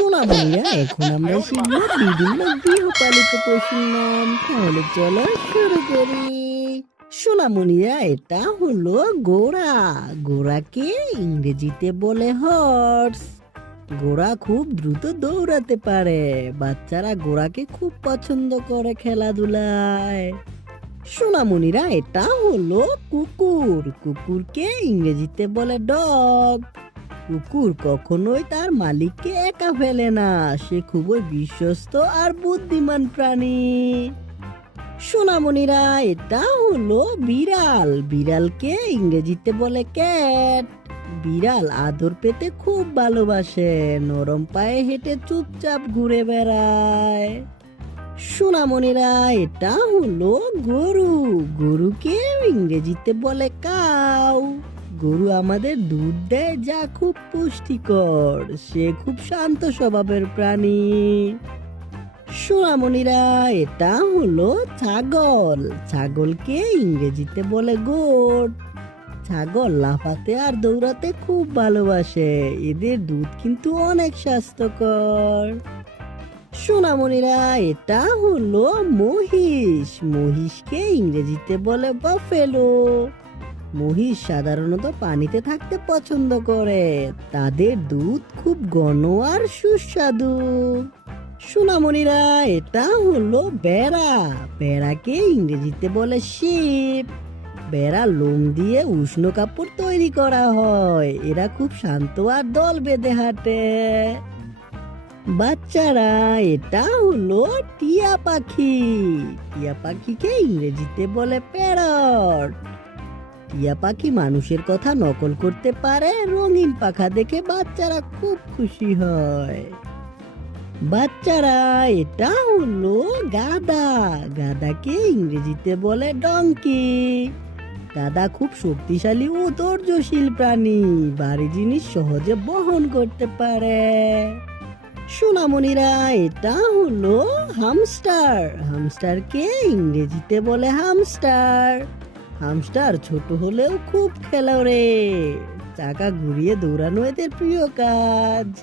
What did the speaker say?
সোনামণিরা, এখন আমরা শিখবো বিভিন্ন গৃহপালিত পশুর নাম। তাহলে চলো শুরু করি। সোনামণিরা, এটা হলো ঘোড়া। ঘোড়াকে ইংরেজিতে বলে হর্স। ঘোড়া খুব দ্রুত দৌড়াতে পারে। বাচ্চারা ঘোড়াকে খুব পছন্দ করে খেলাধুলায়। সোনামণিরা, এটা হলো কুকুর। কুকুরকে ইংরেজিতে বলে ডগ। কুকুর কখনোই তার মালিককে একা ফেলে না। সে খুবই বিশ্বস্ত আর বুদ্ধিমান প্রাণী। সোনামণিরা, এটা হলো বিড়াল। বিড়ালকে ইংরেজিতে বলে ক্যাট। বিড়াল আদর পেতে খুব ভালোবাসে। নরম পায়ে হেঁটে চুপচাপ ঘুরে বেড়ায়। সোনামণিরা, এটা হলো গরু। গরুকে ইংরেজিতে বলে কাউ। গরু আমাদের দুধ দেয়, যা খুব পুষ্টিকর। সে খুব শান্ত স্বভাবের প্রাণী। সোনামণিরা, এটা হলো ছাগল। ছাগলকে ইংরেজিতে বলে গোট। ছাগল লাফাতে আর দৌড়াতে খুব ভালোবাসে। এদের দুধ কিন্তু অনেক স্বাস্থ্যকর। সোনামণিরা, এটা হলো মহিষ। মহিষকে ইংরেজিতে বলে বাফেলো। মহিষ সাধারণত পানিতে থাকতে পছন্দ করে। তাদের দুধ খুব ঘন আর সুস্বাদু। সোনামণিরা, এটা হলো ভেড়া। ভেড়াকে ইংরেজিতে বলে শিপ। ভেড়া লোম দিয়ে উষ্ণ কাপড় তৈরি করা হয়। এরা খুব শান্ত আর দল বেঁধে হাঁটে। বাচ্চারা, এটা হলো টিয়া পাখি। টিয়া পাখিকে ইংরেজিতে বলে প্যারট। টিয়া পাখি মানুষের কথা নকল করতে পারে। রঙিন পাখা দেখে বাচ্চারা খুব খুশি হয়। বাচ্চারা, এটা হলো গাধা। গাধাকে ইংরেজিতে বলে ডঙ্কি। গাধা খুব শক্তিশালী ও ধৈর্যশীল প্রাণী। ভারী জিনিস সহজে বহন করতে পারে। সোনামণিরা, এটা হলো হামস্টার। হামস্টারকে ইংরেজিতে বলে হামস্টার। হামস্টার ছোট হলেও খুব খেলোয়াড়। চাকা ঘুরিয়ে দৌড়ানো এদের প্রিয় কাজ।